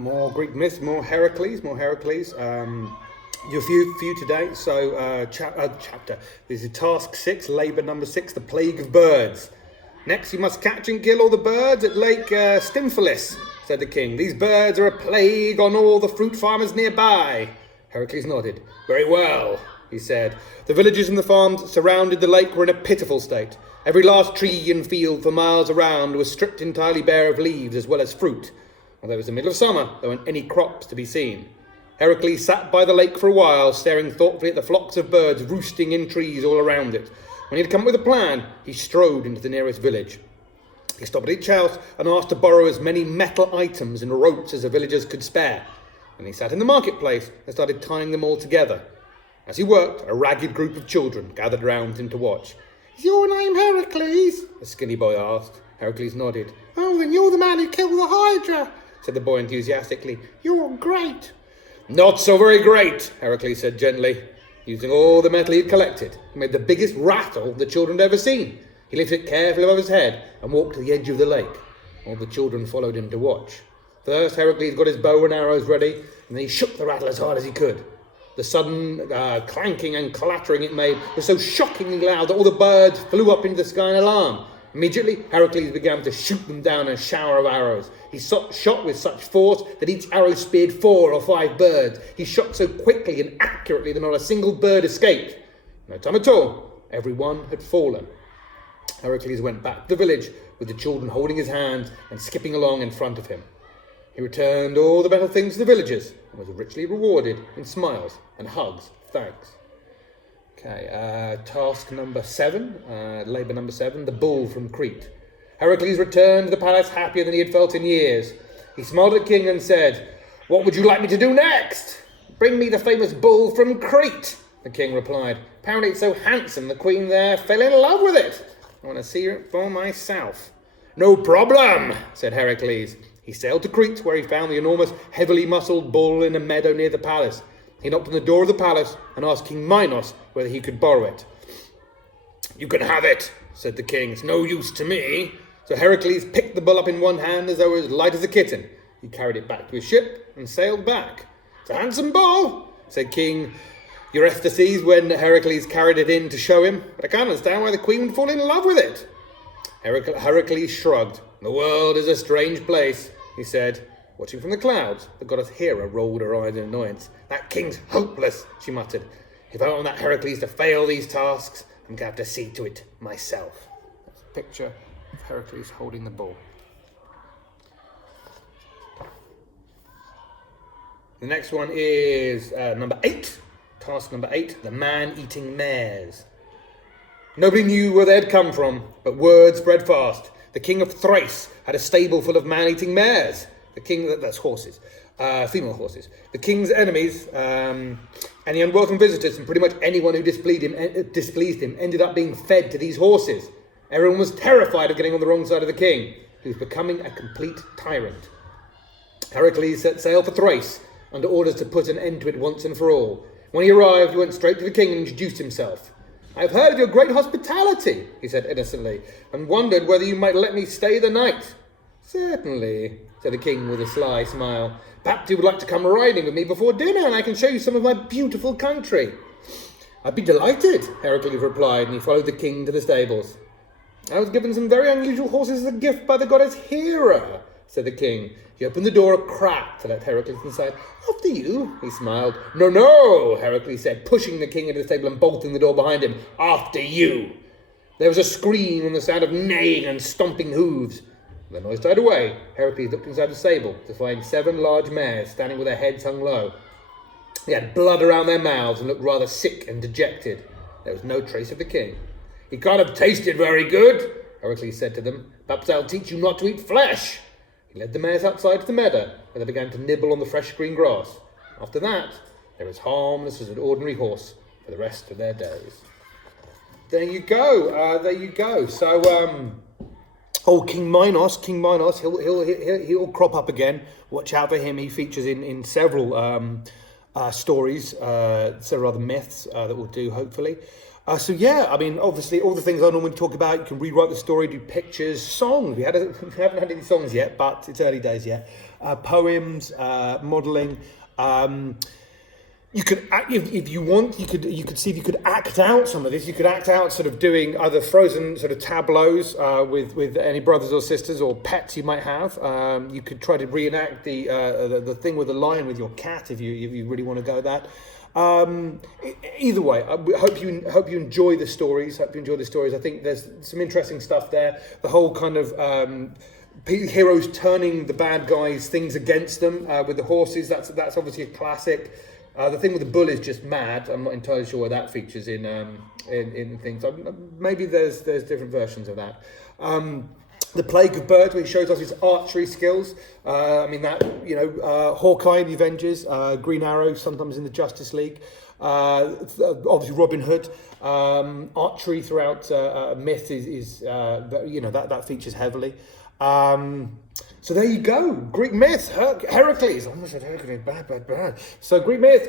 More Greek myths, more Heracles. Your few today. So, chapter. This is task 6, labour number 6, the plague of birds. Next, you must catch and kill all the birds at Lake Stymphalis, said the king. These birds are a plague on all the fruit farmers nearby. Heracles nodded. Very well, he said. The villages and the farms surrounded the lake were in a pitiful state. Every last tree and field for miles around was stripped entirely bare of leaves as well as fruit. Although it was the middle of summer, there weren't any crops to be seen. Heracles sat by the lake for a while, staring thoughtfully at the flocks of birds roosting in trees all around it. When he had come up with a plan, he strode into the nearest village. He stopped at each house and asked to borrow as many metal items and ropes as the villagers could spare. Then he sat in the marketplace and started tying them all together. As he worked, a ragged group of children gathered round him to watch. Is your name Heracles? A skinny boy asked. Heracles nodded. Oh, then you're the man who killed the Hydra, said the boy enthusiastically. You're great. Not so very great, Heracles said gently. Using all the metal he had collected, he made the biggest rattle the children had ever seen. He lifted it carefully above his head and walked to the edge of the lake. All the children followed him to watch. First, Heracles got his bow and arrows ready, and then he shook the rattle as hard as he could. The sudden clanking and clattering it made was so shockingly loud that all the birds flew up into the sky in alarm. Immediately, Heracles began to shoot them down in a shower of arrows. He shot with such force that each arrow speared 4 or 5 birds. He shot so quickly and accurately that not a single bird escaped. No time at all, every one had fallen. Heracles went back to the village with the children holding his hands and skipping along in front of him. He returned all the metal things to the villagers and was richly rewarded in smiles and hugs of thanks. Okay, task number 7, labour number 7, the bull from Crete. Heracles returned to the palace happier than he had felt in years. He smiled at the king and said, What would you like me to do next? Bring me the famous bull from Crete, the king replied. Apparently it's so handsome the queen there fell in love with it. I want to see it for myself. No problem, said Heracles. He sailed to Crete, where he found the enormous, heavily muscled bull in a meadow near the palace. He knocked on the door of the palace and asked King Minos whether he could borrow it. You can have it, said the king. It's no use to me. So Heracles picked the bull up in one hand as though it was light as a kitten. He carried it back to his ship and sailed back. It's a handsome bull, said King Eurystheus when Heracles carried it in to show him. But I can't understand why the queen would fall in love with it. Heracles shrugged. The world is a strange place, he said. Watching from the clouds, the goddess Hera rolled her eyes in annoyance. That king's hopeless, she muttered. If I want that Heracles to fail these tasks, I'm going to have to see to it myself. That's a picture of Heracles holding the bull. The next one is number 8. Task number 8, the man-eating mares. Nobody knew where they had come from, but word spread fast. The king of Thrace had a stable full of man-eating mares. The king, that's horses, female horses. The king's enemies, any unwelcome visitors, and pretty much anyone who displeased him ended up being fed to these horses. Everyone was terrified of getting on the wrong side of the king, who was becoming a complete tyrant. Heracles set sail for Thrace, under orders to put an end to it once and for all. When he arrived, he went straight to the king and introduced himself. I have heard of your great hospitality, he said innocently, and wondered whether you might let me stay the night. Certainly, said the king with a sly smile. Perhaps you would like to come riding with me before dinner, and I can show you some of my beautiful country. I'd be delighted, Heracles replied, and he followed the king to the stables. I was given some very unusual horses as a gift by the goddess Hera, said the king. He opened the door a crack to let Heracles inside. After you, he smiled. No, no, Heracles said, pushing the king into the stable and bolting the door behind him. After you. There was a scream and the sound of neighing and stomping hooves. When the noise died away, Heracles looked inside the stable to find 7 large mares standing with their heads hung low. They had blood around their mouths and looked rather sick and dejected. There was no trace of the king. He can't have tasted very good, Heracles said to them. Perhaps I'll teach you not to eat flesh. He led the mares outside to the meadow, where they began to nibble on the fresh green grass. After that, they were as harmless as an ordinary horse for the rest of their days. There you go. So, King Minos, he'll crop up again. Watch out for him. He features in several stories, several other myths that we'll do, hopefully. Obviously, all the things I normally talk about, you can rewrite the story, do pictures, songs. We haven't had any songs yet, but it's early days yet. poems, modelling. You could, if you want, you could see if you could act out some of this. You could act out sort of doing either frozen sort of tableaus with any brothers or sisters or pets you might have. You could try to reenact the thing with the lion with your cat if you really want to go that. Either way, I hope you enjoy the stories. I think there's some interesting stuff there. The whole kind of heroes turning the bad guys' things against them with the horses. That's obviously a classic. The thing with the bull is just mad. I'm not entirely sure where that features in things. Maybe there's different versions of that. The Plague of Birds, where he shows us his archery skills. Hawkeye in the Avengers, Green Arrow, sometimes in the Justice League. Obviously Robin Hood. Archery throughout myth is that features heavily. So there you go. Greek myth, Heracles. I almost said Heracles. Bad. So Greek myth.